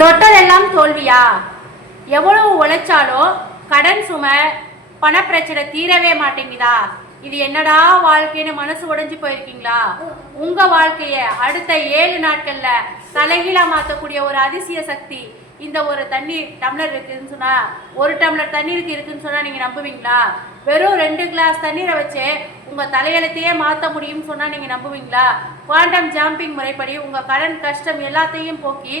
தொட்டதெல்லாம் தோல்வியா? எவ்வளவு உழைச்சாலும் கடன் சுமை, பணப்பிரச்சனை தீரவே மாட்டேங்குதா? இது என்னடா வாழ்க்கைன்னு மனசு உடைஞ்சு போயிருக்கீங்களா? உங்க வாழ்க்கைய அடுத்த 7 நாட்கள்ல தலைகீழா மாற்றக்கூடிய ஒரு அதிசய சக்தி இந்த ஒரு தண்ணீர் டம்ளர் இருக்குதுன்னு சொன்னா, ஒரு டம்ளர் தண்ணீருக்கு இருக்குன்னு சொன்னா நீங்க நம்புவீங்களா? வெறும் 2 கிளாஸ் தண்ணீரை வச்சு உங்க தலையெழுத்தையே மாற்ற முடியும்னு சொன்னா நீங்க நம்புவீங்களா? குவாண்டம் ஜம்பிங் முறைப்படி உங்க கடன் கஷ்டம் எல்லாத்தையும் போக்கி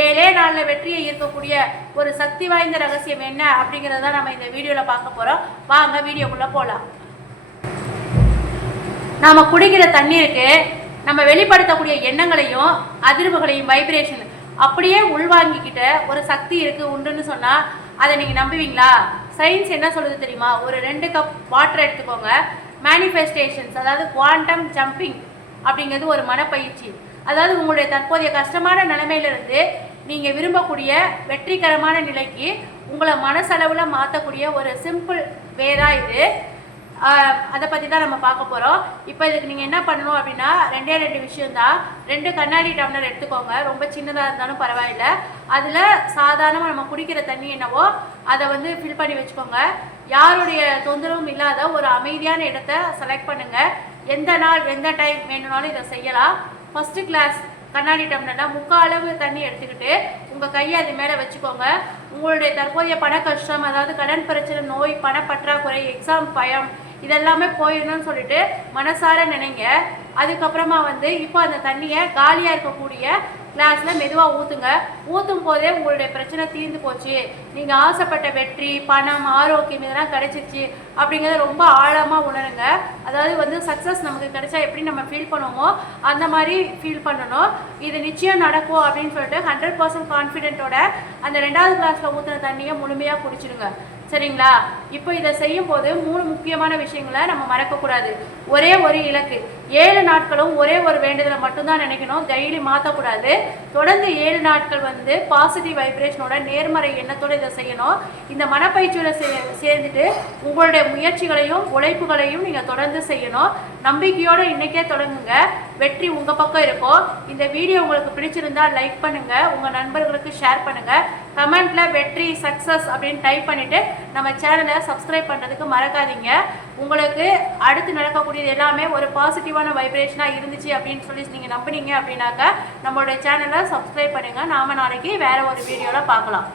7 நாளில் வெற்றியை ஈர்க்கக்கூடிய ஒரு சக்தி வாய்ந்த ரகசியம் என்ன அப்படிங்கிறத நம்ம இந்த வீடியோல பார்க்க போறோம். வாங்க வீடியோக்குள்ள போலாம். நாம குடிக்கிற தண்ணீருக்கு நம்ம வெளிப்படுத்தக்கூடிய எண்ணங்களையும் அதிர்வுகளையும் வைப்ரேஷன் அப்படியே உள்வாங்கிக்கிட்ட ஒரு சக்தி இருக்கு உண்டுன்னு சொன்னா அதை நீங்க நம்புவீங்களா? சயின்ஸ் என்ன சொல்லுது தெரியுமா? ஒரு 2 கப் வாட்டர் எடுத்துக்கோங்க. மேனிஃபெஸ்டேஷன்ஸ், அதாவது குவாண்டம் ஜம்பிங் அப்படிங்கிறது ஒரு மனப்பயிற்சி. அதாவது உங்களுடைய தற்போதைய கஷ்டமான நிலைமையிலிருந்து நீங்க விரும்பக்கூடிய வெற்றிகரமான நிலைக்கு உங்களை மனசளவில் மாற்றக்கூடிய ஒரு சிம்பிள் வே தான் இது. அதை பற்றி தான் நம்ம பார்க்க போகிறோம். இப்போ இதுக்கு நீங்கள் என்ன பண்ணணும் அப்படின்னா 2 விஷயந்தான். 2 கண்ணாடி டம்ளர் எடுத்துக்கோங்க. ரொம்ப சின்னதாக இருந்தாலும் பரவாயில்லை. அதில் சாதாரணமாக நம்ம குடிக்கிற தண்ணி என்னவோ அதை ஃபில் பண்ணி வச்சுக்கோங்க. யாருடைய தொந்தரவும் இல்லாத ஒரு அமைதியான இடத்த செலக்ட் பண்ணுங்கள். எந்த நாள் எந்த டைம் வேணும்னாலும் இதை செய்யலாம். ஃபஸ்ட்டு கிளாஸ் கண்ணாடி டம்ளர்னா 3/4 அளவு தண்ணி எடுத்துக்கிட்டு உங்கள் கையை அது மேலே வச்சுக்கோங்க. உங்களுடைய தற்போதைய பண கஷ்டம், அதாவது கடன் பிரச்சனை, நோய், பணப்பற்றாக்குறை, எக்ஸாம் பயம் இதெல்லாமே போயிடணும்னு சொல்லிட்டு மனசார நினைங்க. அதுக்கப்புறமா இப்போ அந்த தண்ணியை காலியாக இருக்கக்கூடிய கிளாஸில் மெதுவாக ஊற்றுங்க. ஊற்றும் போதே உங்களுடைய பிரச்சனை தீர்ந்து போச்சு, நீங்கள் ஆசைப்பட்ட வெற்றி, பணம், ஆரோக்கியம் இதெல்லாம் கிடைச்சிச்சு அப்படிங்கிறத ரொம்ப ஆழமாக உணருங்க. அதாவது சக்ஸஸ் நமக்கு கிடைச்சா எப்படி நம்ம ஃபீல் பண்ணுவோமோ அந்த மாதிரி ஃபீல் பண்ணணும். இது நிச்சயம் நடக்கும் அப்படின்னு சொல்லிட்டு 100% கான்ஃபிடென்ட்டோட அந்த 2வது கிளாஸில் ஊற்றுன தண்ணியை முழுமையாக குடிச்சிடுங்க. சரிங்களா? இப்போ இதை செய்யும் போது 3 முக்கியமான விஷயங்களை நம்ம மறக்கக்கூடாது. ஒரே ஒரு இலக்கு, 7 நாட்களும் ஒரே ஒரு வேண்டுதலை மட்டும்தான் நினைக்கணும். டெய்லி மாற்றக்கூடாது. தொடர்ந்து 7 நாட்கள் பாசிட்டிவ் வைப்ரேஷனோட நேர்மறை எண்ணத்தோடு இதை செய்யணும். இந்த மனப்பயிற்சியில் சேர்ந்துட்டு உங்களுடைய முயற்சிகளையும் உழைப்புகளையும் நீங்கள் தொடர்ந்து செய்யணும். நம்பிக்கையோடு இன்றைக்கே தொடங்குங்க. வெற்றி உங்கள் பக்கம் இருக்கும். இந்த வீடியோ உங்களுக்கு பிடிச்சிருந்தா லைக் பண்ணுங்கள், உங்கள் நண்பர்களுக்கு ஷேர் பண்ணுங்கள். கமெண்ட்டில் வெற்றி சக்ஸஸ் அப்படின்னு டைப் பண்ணிவிட்டு நம்ம சேனலை சப்ஸ்கிரைப் பண்ணுறதுக்கு மறக்காதீங்க. உங்களுக்கு அடுத்து நடக்கக்கூடியது எல்லாமே ஒரு பாசிட்டிவான வைப்ரேஷனாக இருந்துச்சு அப்படின்னு சொல்லி நீங்கள் நம்பினீங்க அப்படின்னாக்கா நம்மளுடைய சேனலை சப்ஸ்கிரைப் பண்ணுங்கள். நாம் நாளைக்கு வேறு ஒரு வீடியோவில் பார்க்கலாம்.